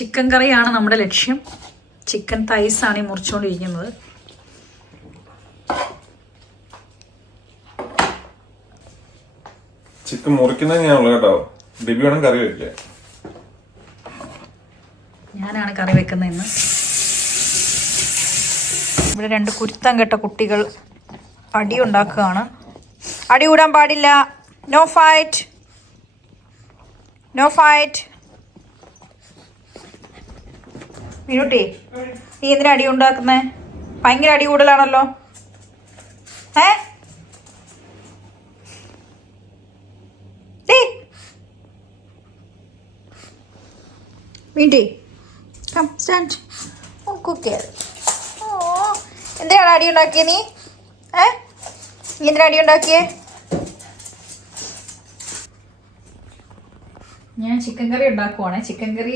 Chicken കറിയാണ് നമ്മുടെ ലക്ഷ്യം. ചിക്കൻ തൈസാണ് ഈ മുറിച്ചുകൊണ്ടിരിക്കുന്നത്. ചിക്കൻ മുറിക്കുന്നത് ഞാനുള്ളൂ കേട്ടോ. ബിബി വേണം കറി വെക്കാൻ. ഞാനാണ് കറി വെക്കുന്നത് ഇന്ന്. ഇവിടെ 2 കുരുത്തം കെട്ട കുട്ടികൾ അടി ഉണ്ടാക്കുകയാണ്. അടി കൂടാൻ പാടില്ല. No fight, no fight. Meenutty, നീ എന്തിനാ അടി ഉണ്ടാക്കുന്നേ? ഭയങ്കര അടി കൂടുതലാണല്ലോ. മീൻട്ടി കം സ്റ്റാൻഡ്. എന്തിനാണ് അടി ഉണ്ടാക്കിയേ നീ? നീ എന്തിനാ അടി ഉണ്ടാക്കിയേ? ഞാൻ ചിക്കൻ കറി ഉണ്ടാക്കുവാണ്. ചിക്കൻ കറി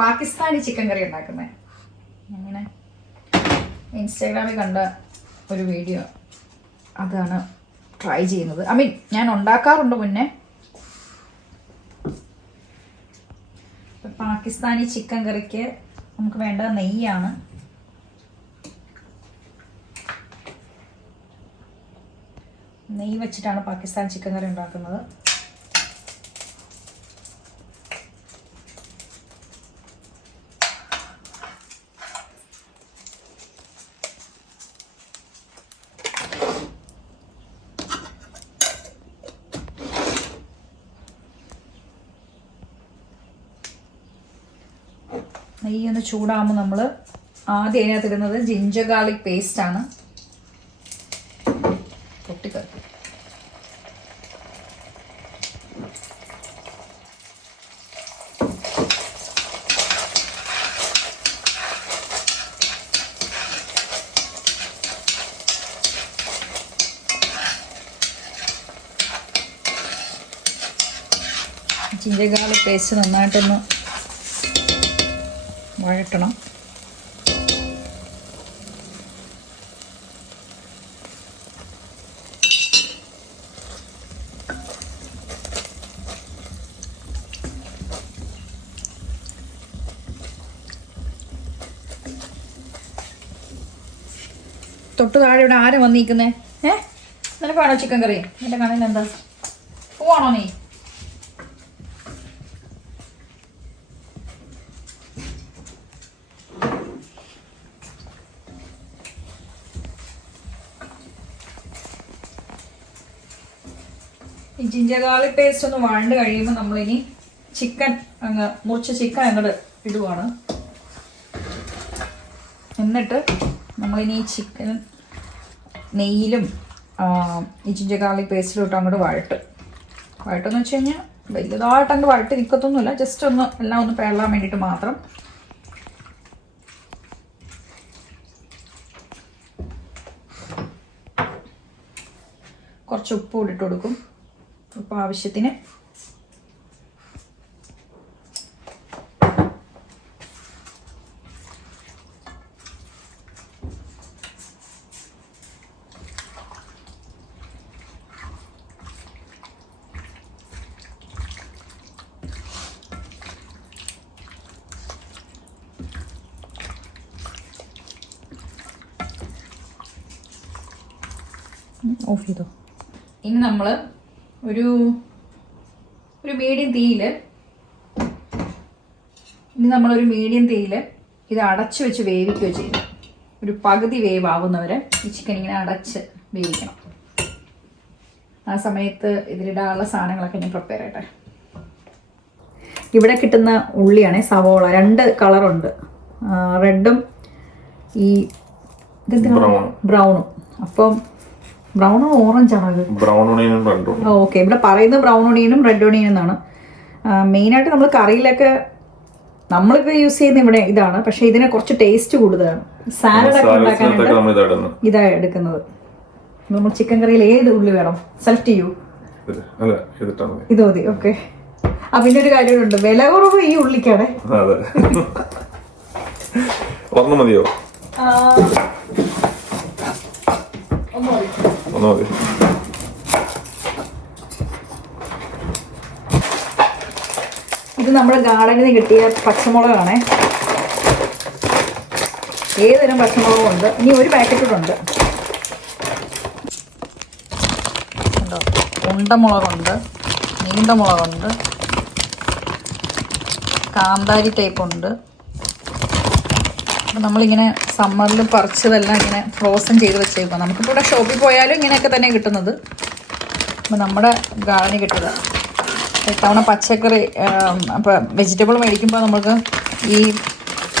പാകിസ്ഥാനി ചിക്കൻ കറി ഉണ്ടാക്കുന്നത്. അങ്ങനെ ഇൻസ്റ്റാഗ്രാമിൽ കണ്ട ഒരു വീഡിയോ, അതാണ് ട്രൈ ചെയ്യുന്നത്. ഐ മീൻ ഞാൻ ഉണ്ടാക്കാറുണ്ട് മുന്നേ. പാകിസ്ഥാനി ചിക്കൻ കറിക്ക് നമുക്ക് വേണ്ട നെയ്യാണ്. നെയ്യ് വെച്ചിട്ടാണ് പാകിസ്ഥാനി ചിക്കൻ കറി ഉണ്ടാക്കുന്നത്. നെയ്യ് ഒന്ന് ചൂടാകുമ്പോൾ നമ്മൾ ആദ്യം അതിനകത്ത് ഇടുന്നത് ജിഞ്ചർ ഗാർലിക് പേസ്റ്റ് ആണ്. പൊട്ടിക്കറി ജിഞ്ചർ ഗാർലിക് പേസ്റ്റ് നന്നായിട്ടൊന്ന് വഴറ്റണം. തൊട്ട് താഴെ ഇവിടെ ആരും വന്നിരിക്കുന്നേ? നിനക്കാണോ ചിക്കൻ കറി? എന്റെ കണ്ണിൽ എന്താ പോവാണോ നീ? ഈ ജിഞ്ചർ ഗാർലിക് പേസ്റ്റ് ഒന്ന് വഴണ്ട് കഴിയുമ്പോൾ നമ്മളിനി ചിക്കൻ മുറിച്ച ചിക്കൻ അങ്ങോട്ട് ഇടുവാണ്. എന്നിട്ട് നമ്മളിനി ഈ ചിക്കൻ നെയ്യിലും ഈ ജിഞ്ചർ ഗാർലിക് പേസ്റ്റിലും ഇട്ട് അങ്ങോട്ട് വഴട്ടെന്ന് വെച്ച് കഴിഞ്ഞാൽ വലുതായിട്ട് അങ്ങ് വഴട്ട് നിൽക്കത്തൊന്നുമില്ല. ജസ്റ്റ് ഒന്ന് എല്ലാം ഒന്ന് പേളാൻ വേണ്ടിയിട്ട് മാത്രം. കുറച്ച് ഉപ്പ് കൂടി ഇട്ട് കൊടുക്കും. ഉപ്പ് ആവശ്യത്തിന്. ഓഫ് ചെയ്തോ. ഇനി നമ്മൾ ഒരു മീഡിയം തീയിൽ ഇത് അടച്ചു വെച്ച് വേവിക്കുകയോ ചെയ്യും. ഒരു പകുതി വേവാവുന്നവരെ ഈ ചിക്കൻ ഇങ്ങനെ അടച്ച് വേവിക്കണം. ആ സമയത്ത് ഇതിലിടാനുള്ള സാധനങ്ങളൊക്കെ ഞാൻ പ്രിപ്പയർ ചെയ്യട്ടെ. ഇവിടെ കിട്ടുന്ന ഉള്ളിയാണ് സവോള. 2 കളറുണ്ട്, റെഡും ഈ ബ്രൗണും. അപ്പം ബ്രൗൺ ഓറഞ്ച് ആണോ ഇത്? ബ്രൗൺ ഓണിയനും റെഡ് ഓണിയനും. ഓക്കെ, ഇവിടെ പറയുന്നത് ബ്രൗൺ ഓണിയനും റെഡ് ഓണിയനും എന്നാണ്. മെയിനായിട്ട് നമ്മൾ കറിയിലൊക്കെ നമ്മളിപ്പോൾ യൂസ് ചെയ്യുന്ന ഇവിടെ ഇതാണ്. പക്ഷെ ഇതിന് കുറച്ച് ടേസ്റ്റ് കൂടുതലാണ്. സാലഡൊക്കെ ഉണ്ടാക്കാനായിട്ട് ഇതാ എടുക്കുന്നത്. നമ്മൾ ചിക്കൻ കറിയിൽ ഏത് ഉള്ളി വേണം സെലക്ട് ചെയ്യൂ. ഇത് മതി. ഓക്കെ. അതിന്റെ ഒരു കാര്യമുണ്ട്, വില കുറവ് ഈ ഉള്ളിക്കാണ്. മതിയോ? ഇത് നമ്മുടെ ഗാർഡനിൽ നിന്ന് കിട്ടിയ പച്ചമുളകാണേ. ഏതുതരം പച്ചമുളകും ഉണ്ട്. ഇനി ഒരു പാക്കറ്റ് കൂടെ ഉണ്ട്. ഉണ്ടോ, ഉണ്ടമുളകുണ്ട്, നീണ്ട മുളകുണ്ട്, കാന്താരി ടൈപ്പ് ഉണ്ട്. അപ്പം നമ്മളിങ്ങനെ സമ്മറിൽ പറിച്ചതെല്ലാം ഇങ്ങനെ ഫ്രോസൺ ചെയ്ത് വെച്ചേക്കുക. നമുക്കിപ്പോൾ ഇവിടെ ഷോപ്പിൽ പോയാലും ഇങ്ങനെയൊക്കെ തന്നെ കിട്ടുന്നത്. അപ്പം നമ്മുടെ ഗാർഡനിൽ കിട്ടിയതാണ്. ഇത്തവണ പച്ചക്കറി അപ്പം വെജിറ്റബിൾ മേടിക്കുമ്പോൾ നമുക്ക് ഈ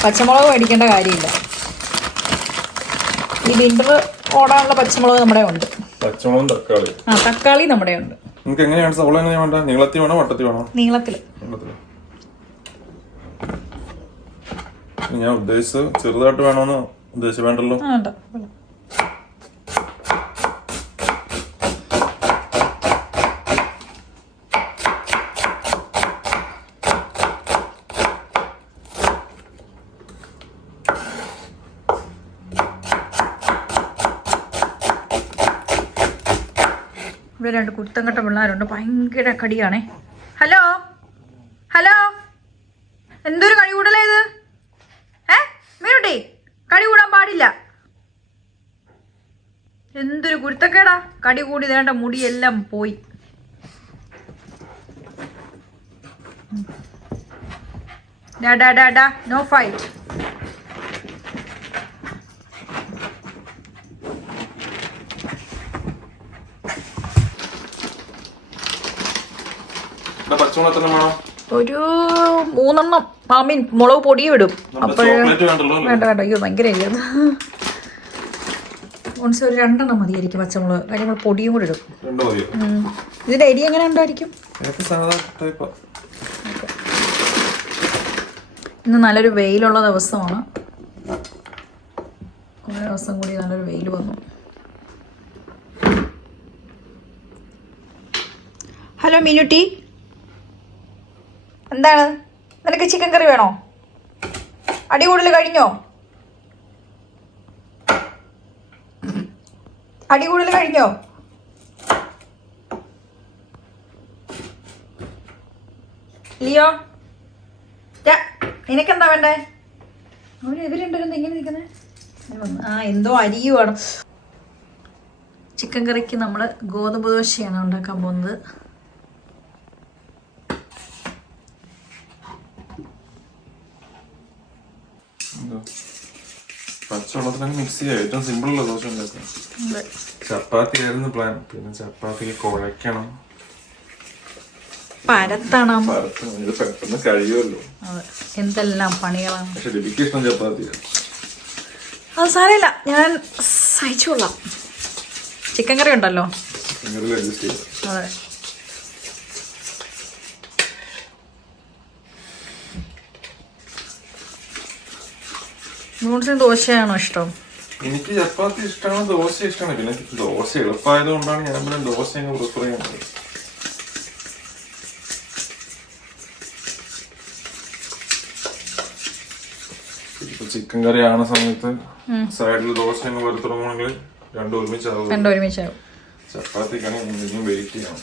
പച്ചമുളക് മേടിക്കേണ്ട കാര്യമില്ല. ഈ വിൻ്റർ ഓടാനുള്ള പച്ചമുളക് നമ്മുടെ ഉണ്ട്. പച്ചമുളകും തക്കാളി. തക്കാളി നമ്മുടെ ഉണ്ട്. നിങ്ങൾക്ക് എങ്ങനെയാണ് സവോള എങ്ങനെയാ വേണ്ട? നീളത്തിൽ വേണോ വട്ടത്തിൽ വേണോ? നീളത്തിൽ. ഞാൻ ഉദ്ദേശിച്ചത് ചെറുതായിട്ട് വേണോന്ന് ഉദ്ദേശിച്ചു. വേണ്ടല്ലോ. ഇവിടെ 2 കുരുത്തം കെട്ട പിള്ളേരുണ്ട്. ഭയങ്കര കടിയാണേ. ഹലോ ഹലോ, എന്തൊരു കടി കൂടലേ ഇത്? മീനുട്ടി, കടി കൂടാൻ പാടില്ല. എന്തൊരു കുരുത്തക്കേടാ. കടി കൂടി വേണ്ട, മുടിയെല്ലാം പോയി. No fight. ഒരു 3 എണ്ണം. മുളക് പൊടിയും ഇടും. അപ്പോൾ വേണ്ട വേണ്ട, അയ്യോ ഭയങ്കര അരിയത്. ഓൺസ് ഒരു 2 എണ്ണം മതിയായിരിക്കും പച്ചമുളക്. കാര്യം നമ്മൾ പൊടിയും കൂടി ഇടും. ഇതിന്റെ അരി എങ്ങനെ ഉണ്ടായിരിക്കും? ഇന്ന് നല്ലൊരു വെയിലുള്ള ദിവസമാണ്. കുറേ ദിവസം കൂടി നല്ലൊരു വെയിൽ വന്നു. ഹലോ മീനുട്ടി, എന്താണ്? നിനക്ക് ചിക്കൻ കറി വേണോ? അടി കൂടുതൽ കഴിഞ്ഞോ? അടി കൂടുതൽ കഴിഞ്ഞോ? ലിയോ, നിനക്കെന്താ വേണ്ടേ? അവന് ഇവരുണ്ടല്ലോ ഇങ്ങനെ നിൽക്കുന്നേ. എന്തോ അരിയുമാണ്. ചിക്കൻ കറിക്ക് നമ്മൾ ഗോതമ്പ് ദോശയാണ് ഉണ്ടാക്കാൻ പോകുന്നത്. പച്ചവെള്ളത്തിനൊക്കെ മിക്സ് ചെയ്യാം. ഏറ്റവും സിമ്പിൾ ഉള്ള ദോശ ഉണ്ടാക്കാം. ചപ്പാത്തി ആയിരുന്നു പ്ലാൻ. പിന്നെ ചപ്പാത്തിക്ക് കുഴക്കണം, പരത്തണം. ഇത് പെട്ടെന്ന് കഴിയുമല്ലോ. എന്തെല്ലാം പണികളാണ്. പക്ഷെ എനിക്ക് ഇഷ്ടം ചപ്പാത്തിയാണ്. അത് സാരമില്ല, ഞാൻ സഹിച്ചോളാം. ചിക്കൻ കറി ഉണ്ടല്ലോ. അതെ. നൂഡിൽസിന് ദോശയാണോ ഇഷ്ടം? എനിക്ക് ചപ്പാത്തി ഇഷ്ടമാണ്, ദോശ ഇഷ്ടമാണ്. പിന്നെ ദോശ എളുപ്പമായത് കൊണ്ടാണ് ഞാൻ പിന്നെ ദോശ പ്രിഫർ ചെയ്യുന്നത്. ഇപ്പൊ ചിക്കൻ കറി ആണ സമയത്ത് സൈഡിൽ ദോശ വരുത്തണമെങ്കിൽ രണ്ടും ഒരുമിച്ചാവും. ചപ്പാത്തിക്കാണെങ്കിൽ വെയിറ്റ് ചെയ്യണം.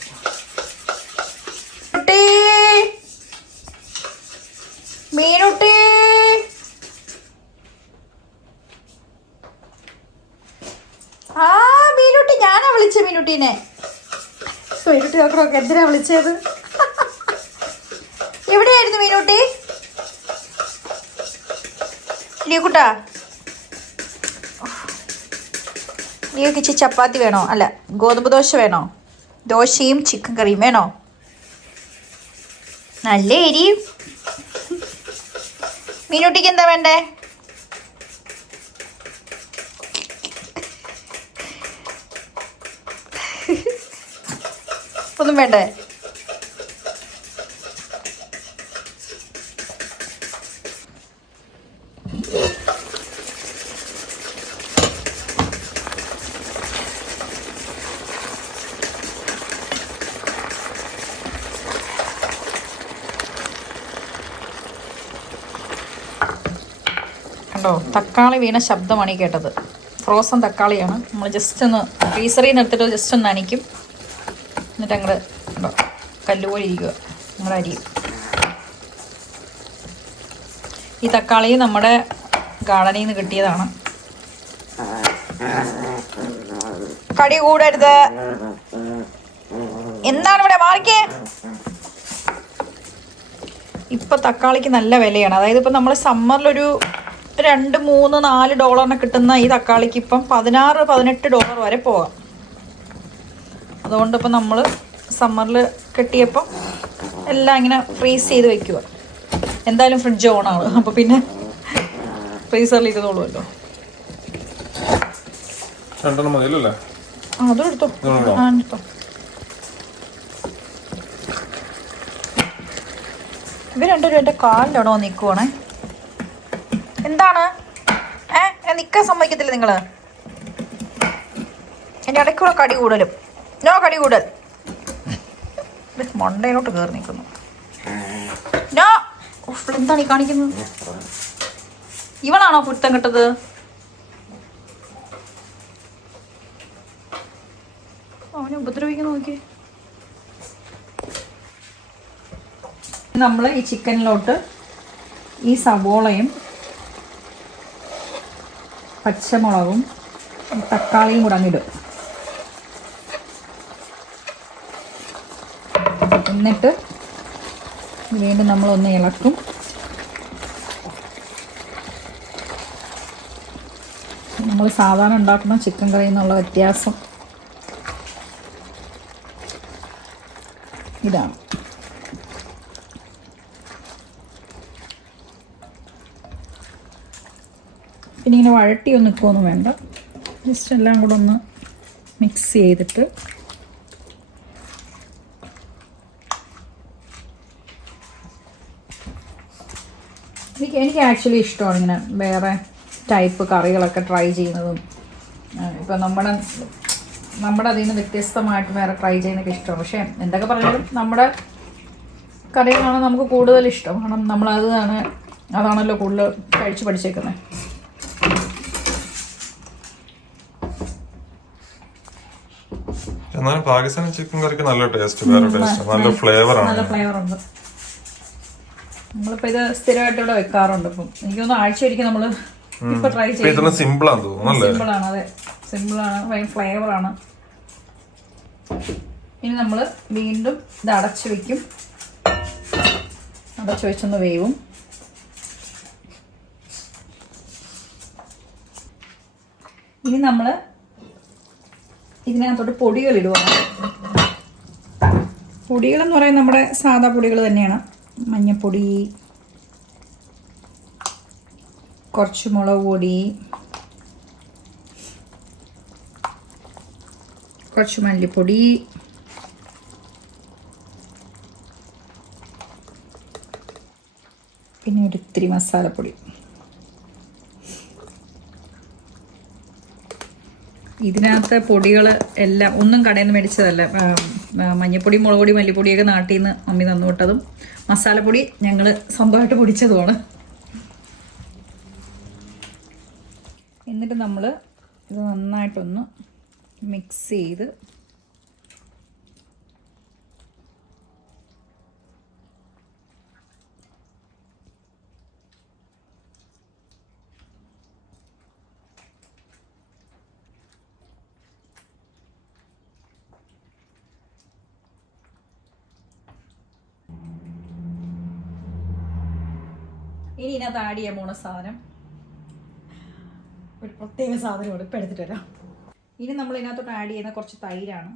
മീനുട്ടി, മീനുട്ടി ഞാനാ വിളിച്ച. മീനുട്ടീനെ മീനുട്ടി നോക്കണോക്കെ എന്തിനാ വിളിച്ചത്? എവിടെയായിരുന്നു മീനുട്ടി? ലിയോക്കുട്ടാ, ലിയോക്ക് ഇച്ചിരി ചപ്പാത്തി വേണോ? അല്ല, ഗോതമ്പ് ദോശ വേണോ? ദോശയും ചിക്കൻ കറിയും വേണോ? നല്ല എരിയും. മീനുട്ടിക്ക് എന്താ വേണ്ടേ? ഒന്നും വേണ്ടേ? കണ്ടോ, തക്കാളി വീണ ശബ്ദമാണ് ഈ കേട്ടത്. ഫ്രോസൺ തക്കാളിയാണ്. നമ്മൾ ജസ്റ്റ് ഒന്ന് ഫ്രീസറിൽ നിന്ന് എടുത്തിട്ട് ജസ്റ്റ് ഒന്ന് നനയ്ക്കും. എന്നിട്ട് അങ്ങോട്ട് കല്ലുപോലെ ഇരിക്കുക നമ്മുടെ അരി. ഈ തക്കാളി നമ്മുടെ ഗാർഡനിൽ നിന്ന് കിട്ടിയതാണ്. കടി കൂടരുത്. എന്താണ് ഇവിടെ മാറിക്കേ? ഇപ്പൊ തക്കാളിക്ക് നല്ല വിലയാണ്. അതായത് ഇപ്പൊ നമ്മൾ സമ്മറിലൊരു $2, $3, $4 കിട്ടുന്ന ഈ തക്കാളിക്ക് ഇപ്പം $16, $18 വരെ പോകാം. അതുകൊണ്ട് ഇപ്പം നമ്മൾ സമ്മറിൽ കിട്ടിയപ്പം എല്ലാം ഇങ്ങനെ ഫ്രീസ് ചെയ്ത് വെക്കുക. എന്തായാലും ഫ്രിഡ്ജ് ഓണാണ്, അപ്പോൾ പിന്നെ ഫ്രീസറിൽ ഇരുന്നോളുമല്ലോ. അതും എടുത്തോ. എടുത്തോ. ഇവർ രണ്ടുപേരും എൻ്റെ കാലിൻ്റെ അവിടെ നിൽക്കുവാണേ. എന്താണ് നിൽക്കാൻ സമ്മതിക്കത്തില്ല നിങ്ങൾ? എൻ്റെ ഇടയ്ക്കൂടെ കടി കൂടലും. നോ കടി കൂടൽ. മണ്ടയിലോട്ട് കയറി നിൽക്കുന്നു. നോ. എന്താണ് ഈ കാണിക്കുന്നത്? ഇവളാണോ കുറ്റം കിട്ടത്? അവനെ ഉപദ്രവിക്കാൻ നോക്കി. നമ്മൾ ഈ ചിക്കനിലോട്ട് ഈ സവോളയും പച്ചമുളകും തക്കാളിയും കൂടെ അങ്ങിടും. എന്നിട്ട് വീണ്ടും നമ്മളൊന്ന് ഇളക്കും. നമ്മൾ സാധാരണ ഉണ്ടാക്കുന്ന ചിക്കൻ കറിയിൽ നിന്നുള്ള വ്യത്യാസം ഇതാണ്. പിന്നെ ഇങ്ങനെ വഴട്ടിയൊന്നും നിൽക്കുമൊന്നും വേണ്ട. ജസ്റ്റ് എല്ലാം കൂടെ ഒന്ന് മിക്സ് ചെയ്തിട്ട് എനിക്ക് ആക്ച്വലി ഇഷ്ടമാണ് ഇങ്ങനെ വേറെ ടൈപ്പ് കറികളൊക്കെ ട്രൈ ചെയ്യുന്നതും. ഇപ്പം നമ്മുടെ അതിൽ നിന്ന് വ്യത്യസ്തമായിട്ട് വേറെ ട്രൈ ചെയ്യുന്നതൊക്കെ ഇഷ്ടമാണ്. പക്ഷേ എന്തൊക്കെ പറഞ്ഞാലും നമ്മുടെ കറികളാണ് നമുക്ക് കൂടുതൽ ഇഷ്ടം. കാരണം അതാണല്ലോ കൂടുതൽ കഴിച്ച് പഠിച്ചേക്കുന്നത്. എന്നാലും പാകിസ്ഥാനി ചിക്കൻ കറിക്ക് നല്ല ടേസ്റ്റ്, വേറെ ടേസ്റ്റ്, നല്ല ഫ്ലേവർ ആണ്. നല്ല ഫ്ലേവർ ഉണ്ട്. നമ്മളിപ്പോ ഇത് സ്ഥിരമായിട്ട് ഇവിടെ വെക്കാറുണ്ട്. ഇപ്പം എനിക്കൊന്ന് ആഴ്ച ഒരിക്കൽ നമ്മള് ഇപ്പൊ ട്രൈ ചെയ്യും. സിമ്പിൾ ആണ് തോന്നുന്നു. സിമ്പിൾ ആണ്. അതെ, സിമ്പിൾ ആണ്, ഭയങ്കര ഫ്ലേവർ ആണ്. ഇനി നമ്മൾ വീണ്ടും ഇത് അടച്ചു വെക്കും. അടച്ചു വെച്ചൊന്ന് വേവും. ഇനി നമ്മൾ ഇതിനകത്തോട്ട് പൊടികൾ ഇടുവാണ്. പൊടികളെന്ന് പറയുന്നത് നമ്മുടെ സാധാ പൊടികൾ തന്നെയാണ്. മഞ്ഞൾപ്പൊടി, കുറച്ച് മുളക് പൊടി, കുറച്ച് മല്ലിപ്പൊടി, പിന്നെ ഒരിത്തിരി മസാലപ്പൊടി. ഇതിനകത്ത് പൊടികൾ എല്ലാം ഒന്നും കടയിൽ നിന്ന് മേടിച്ചതല്ല. മഞ്ഞൾപ്പൊടി, മുളക് പൊടി, മല്ലിപ്പൊടിയൊക്കെ നാട്ടിൽ നിന്ന് മമ്മി തന്നു വിട്ടതും മസാലപ്പൊടി ഞങ്ങൾ സ്വന്തമായിട്ട് പൊടിച്ചതുമാണ്. എന്നിട്ട് നമ്മൾ ഇത് നന്നായിട്ടൊന്ന് മിക്സ് ചെയ്ത് ഇനി ഇതിനകത്ത് ആഡ് ചെയ്യാൻ പോണ സാധനം ഒരു പ്രത്യേക സാധനമാണ്. ഇപ്പം എടുത്തിട്ട് വരാം. ഇനി നമ്മൾ ഇതിനകത്തോട്ട് ആഡ് ചെയ്യുന്ന കുറച്ച് തൈരാണ്.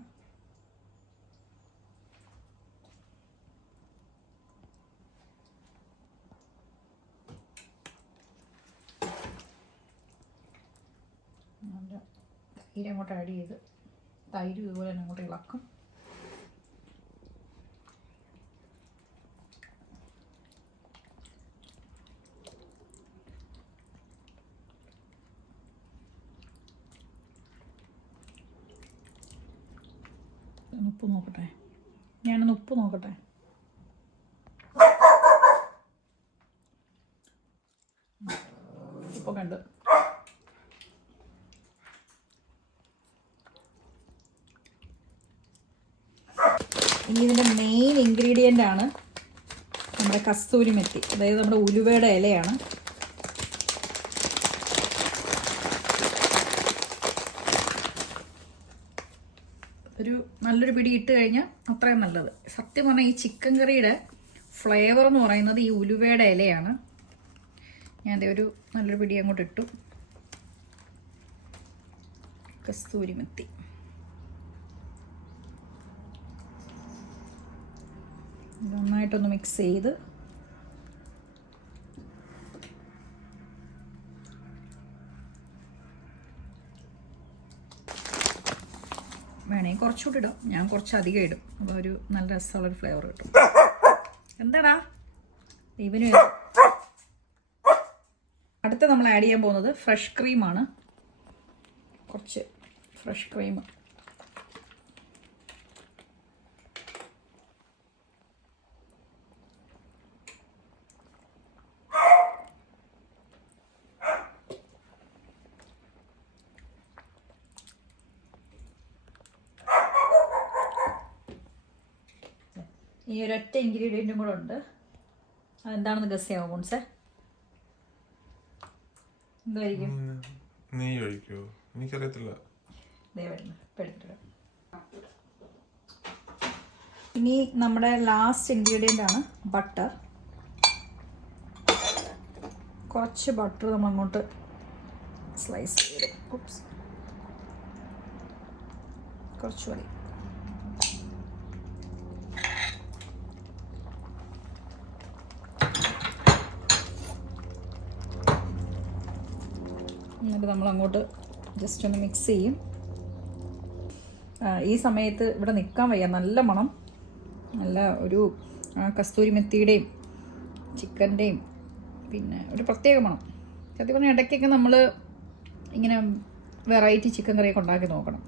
തൈര് അങ്ങോട്ട് ആഡ് ചെയ്ത് തൈര് ഇതുപോലെ തന്നെ അങ്ങോട്ട് ഇളക്കും. ഉപ്പ് നോക്കട്ടെ, ഞാനൊന്ന് ഉപ്പ് നോക്കട്ടെ. ഉപ്പൊക്കെ ഉണ്ട്. ഇനി ഇതിൻ്റെ മെയിൻ ഇൻഗ്രീഡിയൻ്റ് ആണ് നമ്മുടെ കസ്തൂരി മെത്തി, അതായത് നമ്മുടെ ഉലുവയുടെ ഇലയാണ്. ഒരു നല്ലൊരു പിടി ഇട്ട് കഴിഞ്ഞാൽ അത്രയും നല്ലത്. സത്യം പറഞ്ഞാൽ ഈ ചിക്കൻ കറിയുടെ ഫ്ലേവർ എന്ന് പറയുന്നത് ഈ ഉലുവയുടെ ഇലയാണ്. ഞാൻ ഒരു നല്ലൊരു പിടി അങ്ങോട്ട് ഇട്ടു. കസ്തൂരി മെത്തി നന്നായിട്ടൊന്ന് മിക്സ് ചെയ്ത് വേണമെങ്കിൽ കുറച്ചുകൂടി ഇടാം. ഞാൻ കുറച്ച് അധികം ഇടും, അപ്പോൾ ഒരു നല്ല രസമുള്ളൊരു ഫ്ലേവർ കിട്ടും. എന്താടാ ഇവന്. അടുത്ത നമ്മൾ ആഡ് ചെയ്യാൻ പോകുന്നത് ഫ്രഷ് ക്രീമാണ്. കുറച്ച് ഫ്രഷ് ക്രീം ഈ ഒരൊറ്റ ഇൻഗ്രീഡിയൻറ്റും കൂടെ ഉണ്ട്. അതെന്താണെന്ന് ഗസ് ചെയ്യാമോ മോൺസേ? എന്തായിരിക്കും? നെയ്യ് ഒഴിക്കുമോ? എനിക്കറിയത്തില്ല. ഇനി നമ്മുടെ ലാസ്റ്റ് ഇൻഗ്രീഡിയൻ്റ് ആണ് ബട്ടർ. കുറച്ച് ബട്ടർ നമ്മൾ അങ്ങോട്ട് സ്ലൈസ് ചെയ്ത് കുറച്ച് മതി. എന്നിട്ട് നമ്മൾ അങ്ങോട്ട് ജസ്റ്റ് ഒന്ന് മിക്സ് ചെയ്യും. ഈ സമയത്ത് ഇവിടെ നിൽക്കാൻ വയ്യ, നല്ല മണം, നല്ല ഒരു കസ്തൂരി മെത്തിയുടെയും ചിക്കൻ്റെയും പിന്നെ ഒരു പ്രത്യേക മണം. സത്യം പറഞ്ഞാൽ ഇടയ്ക്കൊക്കെ നമ്മൾ ഇങ്ങനെ വെറൈറ്റി ചിക്കൻ കറിയൊക്കെ ഉണ്ടാക്കി നോക്കണം.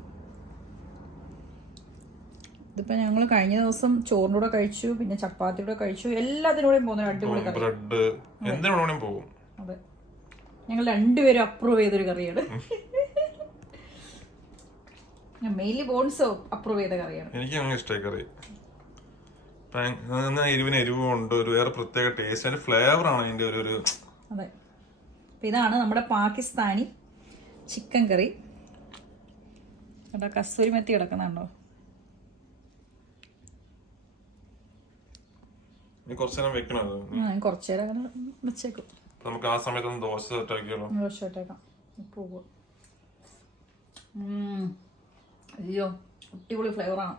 ഇതിപ്പോൾ ഞങ്ങൾ കഴിഞ്ഞ ദിവസം ചോറിൻ്റെ കൂടെ കഴിച്ചു, പിന്നെ ചപ്പാത്തിയുടെ കഴിച്ചു, എല്ലാത്തിനൂടെയും പോകുന്ന അടിപൊളി കറി. അതെ, ഞങ്ങൾ രണ്ടുപേരും അപ്രൂവ് ചെയ്തൊരു കറിയാണ്. മെയിൻലി ബോൺസ് അപ്രൂവ് ചെയ്ത കറിയാണ്. എനിക്ക് അങ്ങനെ ഇഷ്ടമായി കറി. എരിവുണ്ട്, ഒരു വേറെ പ്രത്യേക ടേസ്റ്റ്, അതിന്റെ ഫ്ലേവർ ആണ് അതിന്റെ ഒരു. അതെ, ഇതാണ് നമ്മുടെ പാകിസ്ഥാനി ചിക്കൻ കറി. കസ്തൂരി മെത്തി കിടക്കുന്നുണ്ടോ? കുറച്ചു നേരം അങ്ങനെ വെച്ചേക്കും. നമുക്ക് ആ സമയത്ത് ദോശ ഇട്ടേക്കാം. പോകും. അയ്യോ, അടിപൊളി ഫ്ലേവറാണ്.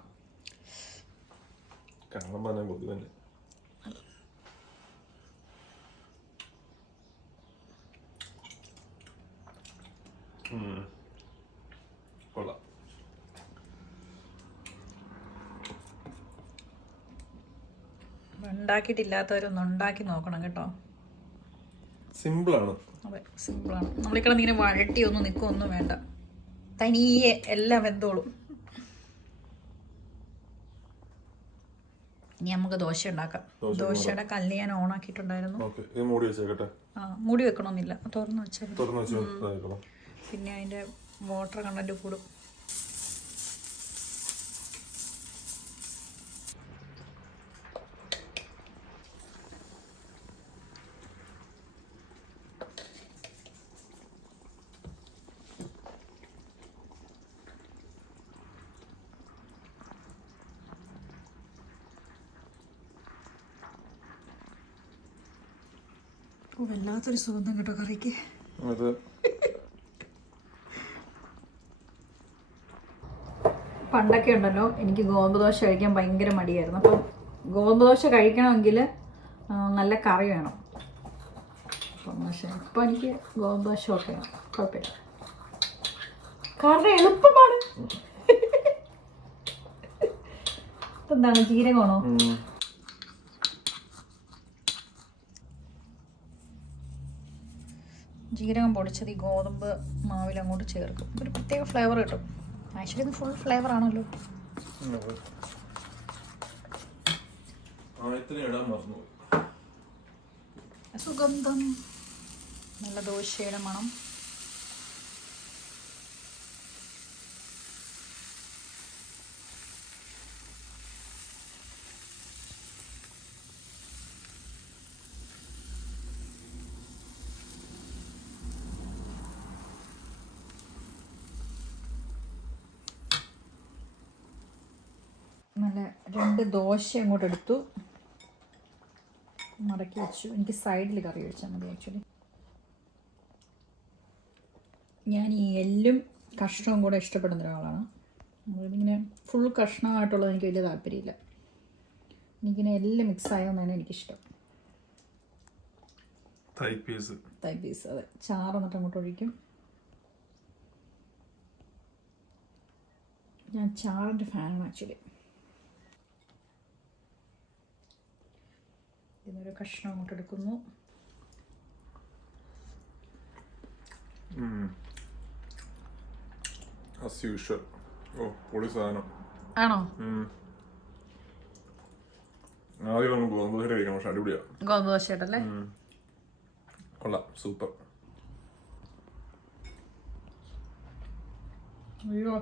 കൊള്ളാം. ഉണ്ടാക്കിയിട്ടില്ലാത്തവരൊന്ന് ഉണ്ടാക്കി നോക്കണം കേട്ടോ. സിമ്പിളാണ്. അതെ, സിമ്പിളാണ്. നമ്മളിക്കടെ ഇങ്ങനെ വഴട്ടി ഒന്നും നിൽക്കുകയൊന്നും വേണ്ട, തനിയെ എല്ലാം വെന്തോളും. ഇനി നമുക്ക് ദോശ ഉണ്ടാക്കാം. ദോശയുടെ കല്ല് ഞാൻ ഓൺ ആക്കിയിട്ടുണ്ടായിരുന്നു. മൂടി വെക്കണമെന്നില്ല, തുറന്ന് വെച്ചാൽ പിന്നെ അതിന്റെ വാട്ടർ കണ്ടന്റ് കൂടും. വല്ലാത്തൊരു സുഗന്ധം കേട്ടോ കറിക്ക്. പണ്ടൊക്കെ ഉണ്ടല്ലോ, എനിക്ക് ഗോതമ്പ് ദോശ കഴിക്കാൻ ഭയങ്കര മടിയായിരുന്നു. അപ്പം ഗോതമ്പ് ദോശ കഴിക്കണമെങ്കിൽ നല്ല കറി വേണം. പക്ഷേ ഇപ്പം എനിക്ക് ഗോതമ്പ് ദോശ ഒക്കെ കുഴപ്പമില്ല, കാരണം എളുപ്പമാണ്. എന്താണ്, ജീരകമാണോ? ജീരകം പൊടിച്ചത് ഈ ഗോതമ്പ് മാവിൽ അങ്ങോട്ട് ചേർക്കും, ഒരു പ്രത്യേക ഫ്ലേവർ കിട്ടും. ആക്ച്വലി ഇത് ഫുൾ ഫ്ലേവർ ആണല്ലോ. സുഗന്ധം, നല്ല ദോശയുടെ മണം. നല്ല 2 ദോശ അങ്ങോട്ട് എടുത്തു, മടക്കി വെച്ചു. എനിക്ക് സൈഡിൽ കറി ഒഴിച്ചാൽ മതി. ആക്ച്വലി ഞാൻ ഈ എല്ലും കഷ്ണവും കൂടെ ഇഷ്ടപ്പെടുന്ന ഒരാളാണ്. ഇങ്ങനെ ഫുൾ കഷ്ണമായിട്ടുള്ളത് എനിക്ക് വലിയ താല്പര്യമില്ല. എനിക്കിങ്ങനെ എല്ലാം മിക്സ് ആയതെന്നാണ് എനിക്കിഷ്ടം. തൈ പീസ് അതെ. ചാറ് എന്നിട്ട് അങ്ങോട്ട് ഒഴിക്കും. ഞാൻ ചാറിൻ്റെ ഫാനാണ് ആക്ച്വലി. ഇതിനൊരു കഷ്ണം അങ്ങോട്ട് എടുക്കുന്നു. പൊളി സാധനം ആണോ? ആദ്യം നമുക്ക് ഗോതമ്പ് കഴിക്കണം, പക്ഷെ അടിപൊളിയാ. ഗോതമ്പ് ദോശ ആയിട്ടല്ലേ? കൊള്ളാം, സൂപ്പർ. അയ്യോ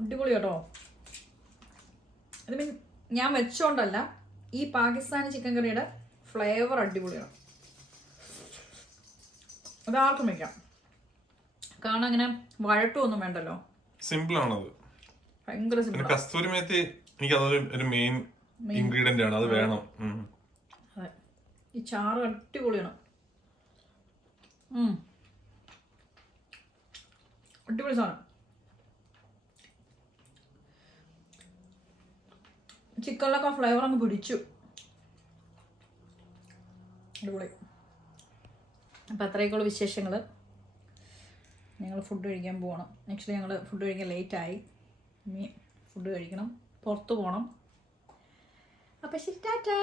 അടിപൊളി കേട്ടോ. അത് മീൻ ഞാൻ വെച്ചോണ്ടല്ല, ഈ പാകിസ്ഥാനി ചിക്കൻ കറിയുടെ ഫ്ലേവർ അടിപൊളിയാണ്. അതാർക്കും വയ്ക്കാം, കാരണം അങ്ങനെ വഴട്ടൊന്നും വേണ്ടല്ലോ. സിമ്പിൾ ആണത്, ഭയങ്കര സിമ്പിൾ. കസ്തൂരി മേത്തി എനിക്ക് അതൊരു മെയിൻ ഇൻഗ്രീഡിയന്റ് ആണ്, അത് വേണം. അതെ, ഈ ചാറ് അടിപൊളിയാണ്. അടിപൊളി സാധനം. ചിക്കനിലൊക്കെ ഫ്ലേവർ അങ്ങ് പിടിച്ചു. അടിപൊളി. അപ്പം അത്രയൊക്കെയുള്ള വിശേഷങ്ങൾ. ഞങ്ങൾ ഫുഡ് കഴിക്കാൻ പോകണം. ആക്ച്വലി ഞങ്ങൾ ഫുഡ് കഴിക്കാൻ ലേറ്റായി. ഇനി ഫുഡ് കഴിക്കണം, പുറത്ത് പോകണം. അപ്പം ശരി, ടാറ്റാ.